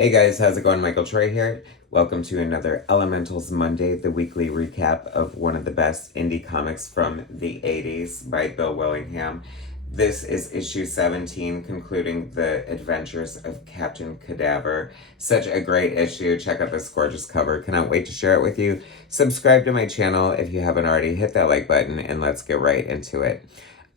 Hey guys, how's it going? Michael Troy here. Welcome to another Elementals Monday, the weekly recap of one of the best indie comics from the 80s by Bill Willingham. This is issue 17, concluding the adventures of Captain Cadaver. Such a great issue. Check out this gorgeous cover. Cannot wait to share it with you. Subscribe to my channel if you haven't already. Hit that like button and let's get right into it.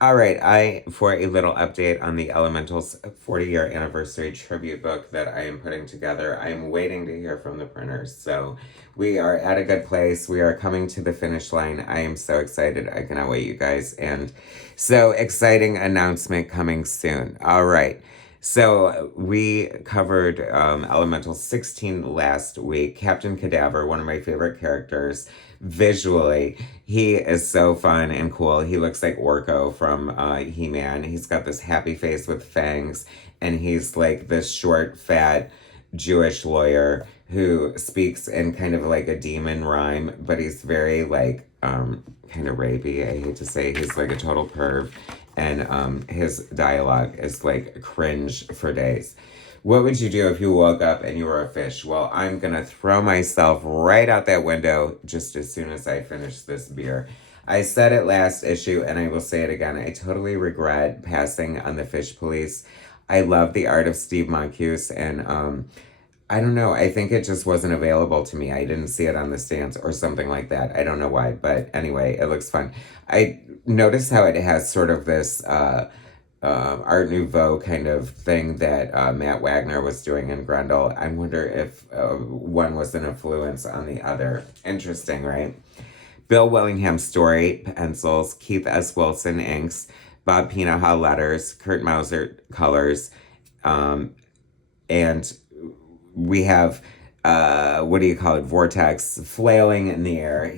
All right, for a little update on the Elementals 40-year anniversary tribute book that I am putting together. I am waiting to hear from the printers. So we are at a good place. We are coming to the finish line. I am so excited. I cannot wait, you guys. And so exciting announcement coming soon. All right. So we covered Elemental 16 last week. Captain Cadaver, one of my favorite characters. Visually, he is so fun and cool. He looks like Orko from He-Man. He's got this happy face with fangs, and he's like this short, fat Jewish lawyer who speaks in kind of like a demon rhyme, but he's very like kind of rapey. I hate to say he's like a total perv, and his dialogue is like cringe for days. What would you do if you woke up and you were a fish? Well, I'm gonna throw myself right out that window just as soon as I finish this beer. I said it last issue and I will say it again. I totally regret passing on the Fish Police. I love the art of Steve Moncuse, and I don't know. I think it just wasn't available to me. I didn't see it on the stands or something like that. I don't know why, but anyway, it looks fun. I noticed how it has sort of this Art Nouveau kind of thing that Matt Wagner was doing in Grendel. I wonder if one was an influence on the other. Interesting, right? Bill Willingham story, pencils, Keith S. Wilson inks, Bob Pinaha letters, Kurt Mauser colors, and we have what do you call it? Vortex flailing in the air.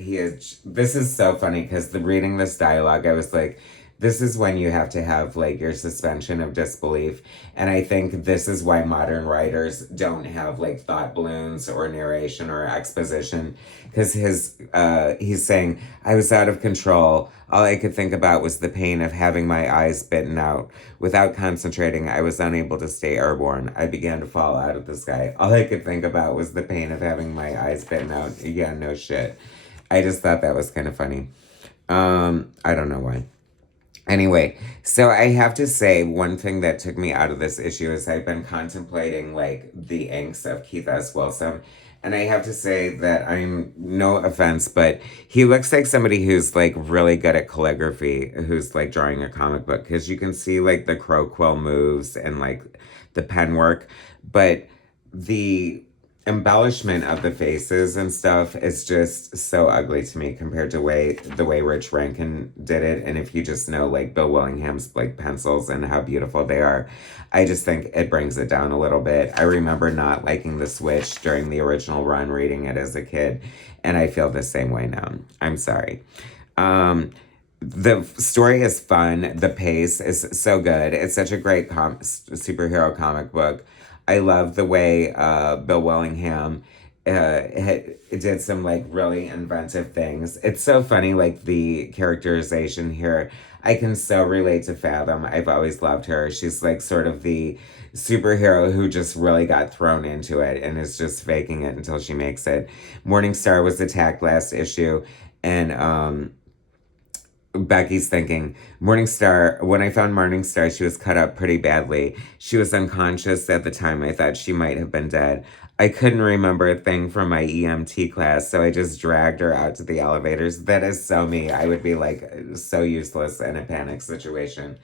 This is so funny because reading this dialogue, I was like, this is when you have to have like your suspension of disbelief. And I think this is why modern writers don't have like thought balloons or narration or exposition. Because he's saying, I was out of control. All I could think about was the pain of having my eyes bitten out. Without concentrating, I was unable to stay airborne. I began to fall out of the sky. All I could think about was the pain of having my eyes bitten out. Yeah, no shit. I just thought that was kind of funny. I don't know why. Anyway, so I have to say one thing that took me out of this issue is I've been contemplating like the inks of Keith S. Wilson. And I have to say that I'm, no offense, but he looks like somebody who's like really good at calligraphy, who's like drawing a comic book. Because you can see like the crow quill moves and like the pen work. But the embellishment of the faces and stuff is just so ugly to me compared to the way Rich Rankin did it. And if you just know like Bill Willingham's like pencils and how beautiful they are, I just think it brings it down a little bit. I remember not liking the Switch during the original run, reading it as a kid, and I feel the same way now. I'm sorry. The story is fun. The pace is so good. It's such a great superhero comic book. I love the way Bill Willingham did some like really inventive things. It's so funny, like the characterization here. I can so relate to Fathom. I've always loved her. She's like sort of the superhero who just really got thrown into it and is just faking it until she makes it. Morningstar was attacked last issue, and Becky's thinking, Morningstar, when I found Morningstar, she was cut up pretty badly. She was unconscious at the time. I thought she might have been dead. I couldn't remember a thing from my EMT class, so I just dragged her out to the elevators. That is so me. I would be like so useless in a panic situation.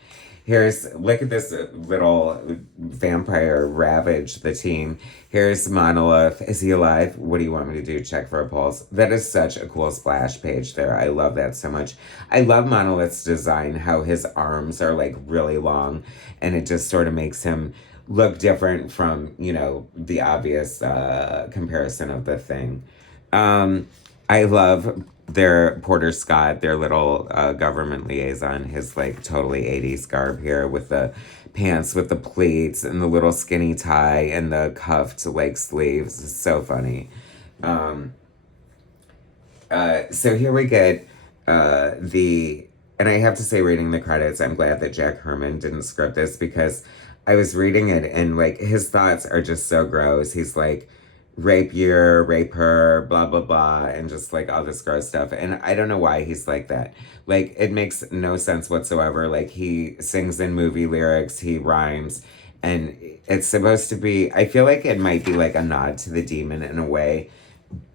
Look at this little vampire ravage the team. Here's Monolith. Is he alive? What do you want me to do? Check for a pulse. That is such a cool splash page there. I love that so much. I love Monolith's design, how his arms are like really long, and it just sort of makes him look different from, you know, the obvious comparison of the Thing. I love their Porter Scott, their little government liaison, his like totally 80s garb here with the pants with the pleats and the little skinny tie and the cuffed like sleeves. It's so funny. So here we get and I have to say, reading the credits, I'm glad that Jack Herman didn't script this because I was reading it and like his thoughts are just so gross. He's like, rape you, rape her, blah, blah, blah, and just like all this gross stuff. And I don't know why he's like that. Like, it makes no sense whatsoever. Like, he sings in movie lyrics, he rhymes, and it's supposed to be, I feel like it might be like a nod to the demon in a way,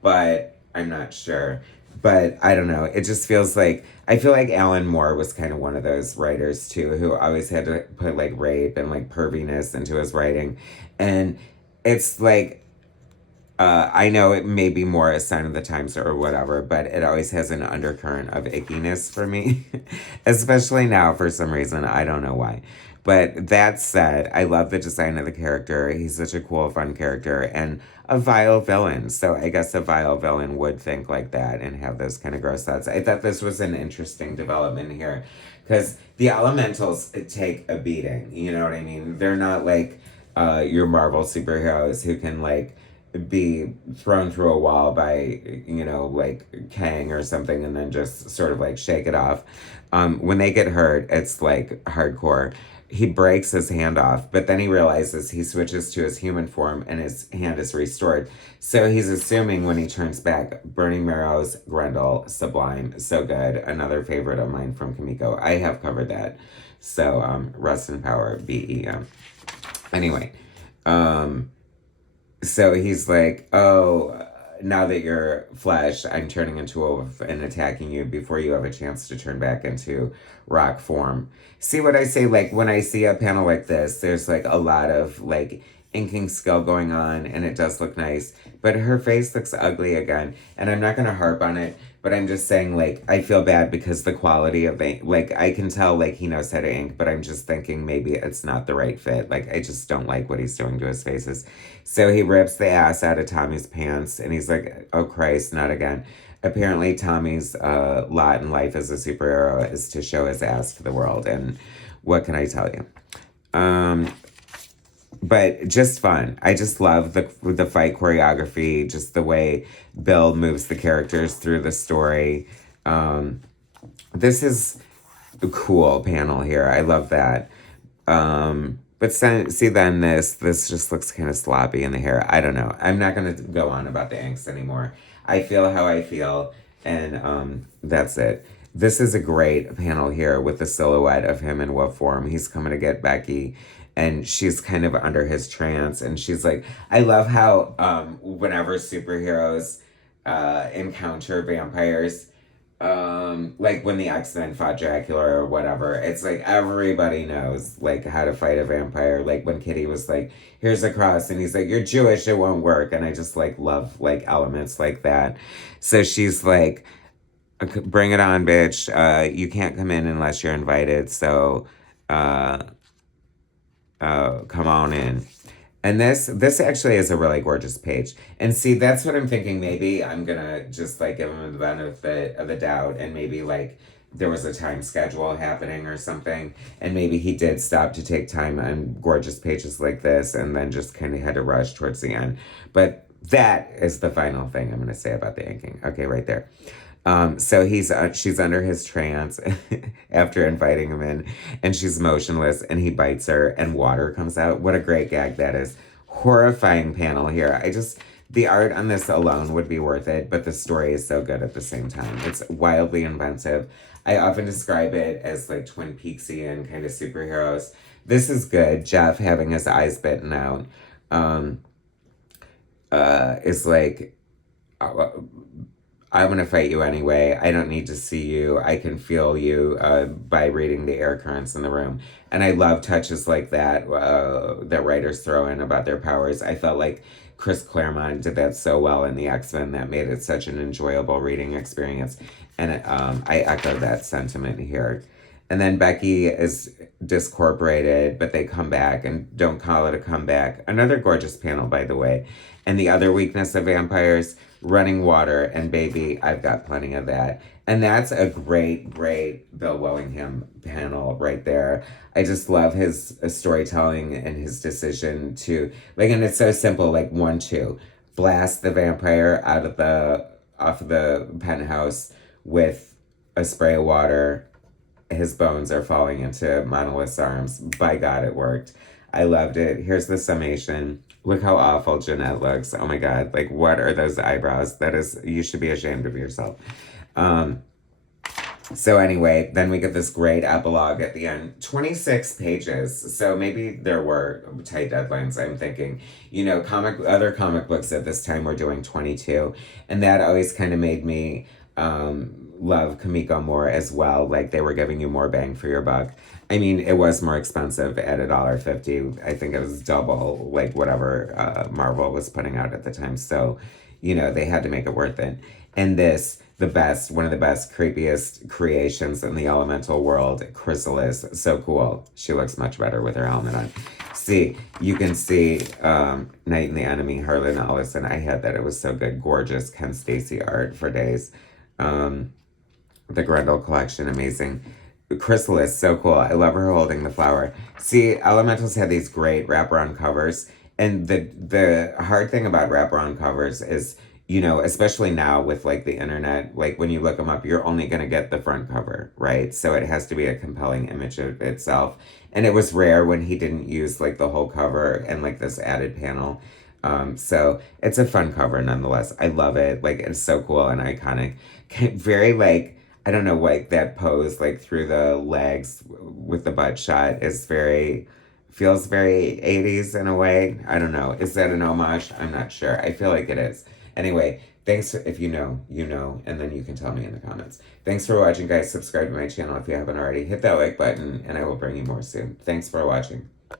but I'm not sure. But I don't know. It just feels like I feel like Alan Moore was kind of one of those writers too, who always had to put like rape and like perviness into his writing, and it's like I know it may be more a sign of the times or whatever, but it always has an undercurrent of ickiness for me, especially now for some reason. I don't know why. But that said, I love the design of the character. He's such a cool, fun character and a vile villain. So I guess a vile villain would think like that and have those kind of gross thoughts. I thought this was an interesting development here because the elementals take a beating. You know what I mean? They're not like your Marvel superheroes who can like be thrown through a wall by, you know, like Kang or something and then just sort of like shake it off. When they get hurt, it's like hardcore. He breaks his hand off, but then he realizes he switches to his human form and his hand is restored. So he's assuming when he turns back, Bernie Marrow's Grendel, sublime, so good. Another favorite of mine from Kamiko. I have covered that. So rest in power, BEM. Anyway, so he's like, oh, now that you're flesh, I'm turning into a wolf and attacking you before you have a chance to turn back into rock form. See what I say? Like, when I see a panel like this, there's like a lot of like inking skill going on and it does look nice, but her face looks ugly again. And I'm not going to harp on it, but I'm just saying, like, I feel bad because the quality of ink, like, I can tell, like, he knows how to ink, but I'm just thinking maybe it's not the right fit. Like, I just don't like what he's doing to his faces. So he rips the ass out of Tommy's pants, and he's like, oh, Christ, not again. Apparently, Tommy's lot in life as a superhero is to show his ass to the world, and what can I tell you? But just fun. I just love the fight choreography, just the way Bill moves the characters through the story. This is a cool panel here. I love that. But see then this just looks kind of sloppy in the hair. I don't know. I'm not gonna go on about the inks anymore. I feel how I feel, and that's it. This is a great panel here with the silhouette of him in wolf form. He's coming to get Becky, and she's kind of under his trance, and she's like, I love how whenever superheroes encounter vampires, like when the X-Men fought Dracula or whatever, it's like everybody knows like how to fight a vampire. Like when Kitty was like, here's a cross, and he's like, you're Jewish, it won't work. And I just like love like elements like that. So she's like, bring it on, bitch. You can't come in unless you're invited, so come on in. And this actually is a really gorgeous page. And see, that's what I'm thinking. Maybe I'm gonna just like give him the benefit of the doubt, and maybe like there was a time schedule happening or something, and maybe he did stop to take time on gorgeous pages like this, and then just kind of had to rush towards the end. But that is the final thing I'm gonna say about the inking. Okay, right there. So she's under his trance after inviting him in, and she's motionless, and he bites her, and water comes out. What a great gag that is. Horrifying panel here. The art on this alone would be worth it, but the story is so good at the same time. It's wildly inventive. I often describe it as like Twin Peaksian kind of superheroes. This is good. Jeff having his eyes bitten out is like... I'm going to fight you anyway. I don't need to see you. I can feel you by reading the air currents in the room. And I love touches like that that writers throw in about their powers. I felt like Chris Claremont did that so well in the X-Men that made it such an enjoyable reading experience. And I echo that sentiment here. And then Becky is discorporated, but they come back, and don't call it a comeback. Another gorgeous panel, by the way. And the other weakness of vampires, running water, and baby, I've got plenty of that. And that's a great, great Bill Willingham panel right there. I just love his storytelling and his decision to, like, and it's so simple, like 1-2. Blast the vampire off of the penthouse with a spray of water. His bones are falling into Monolith's arms. By God, it worked. I loved it. Here's the summation. Look how awful Jeanette looks. Oh my God. Like, what are those eyebrows? That is, you should be ashamed of yourself. So anyway, then we get this great epilogue at the end. 26 pages. So maybe there were tight deadlines. I'm thinking, you know, other comic books at this time were doing 22. And that always kind of made me love Kamiko more as well. Like they were giving you more bang for your buck. I mean, it was more expensive at $1.50. I think it was double like whatever Marvel was putting out at the time. So, you know, they had to make it worth it. And this, one of the best, creepiest creations in the elemental world, Chrysalis. So cool. She looks much better with her helmet on. See, you can see Night and the Enemy, Harlan Ellison. I had that. It was so good. Gorgeous Ken Stacy art for days. The Grendel collection, amazing. Chrysalis, so cool. I love her holding the flower. See, Elementals had these great wraparound covers. And the hard thing about wraparound covers is, you know, especially now with like the internet, like when you look them up, you're only going to get the front cover, right? So it has to be a compelling image of itself. And it was rare when he didn't use like the whole cover and like this added panel. So it's a fun cover nonetheless. I love it. Like it's so cool and iconic. Very like, I don't know, like that pose like through the legs with the butt shot is feels very 80s in a way. I don't know. Is that an homage? I'm not sure. I feel like it is. Anyway, thanks. If you know, you know, and then you can tell me in the comments. Thanks for watching, guys. Subscribe to my channel if you haven't already. Hit that like button, and I will bring you more soon. Thanks for watching.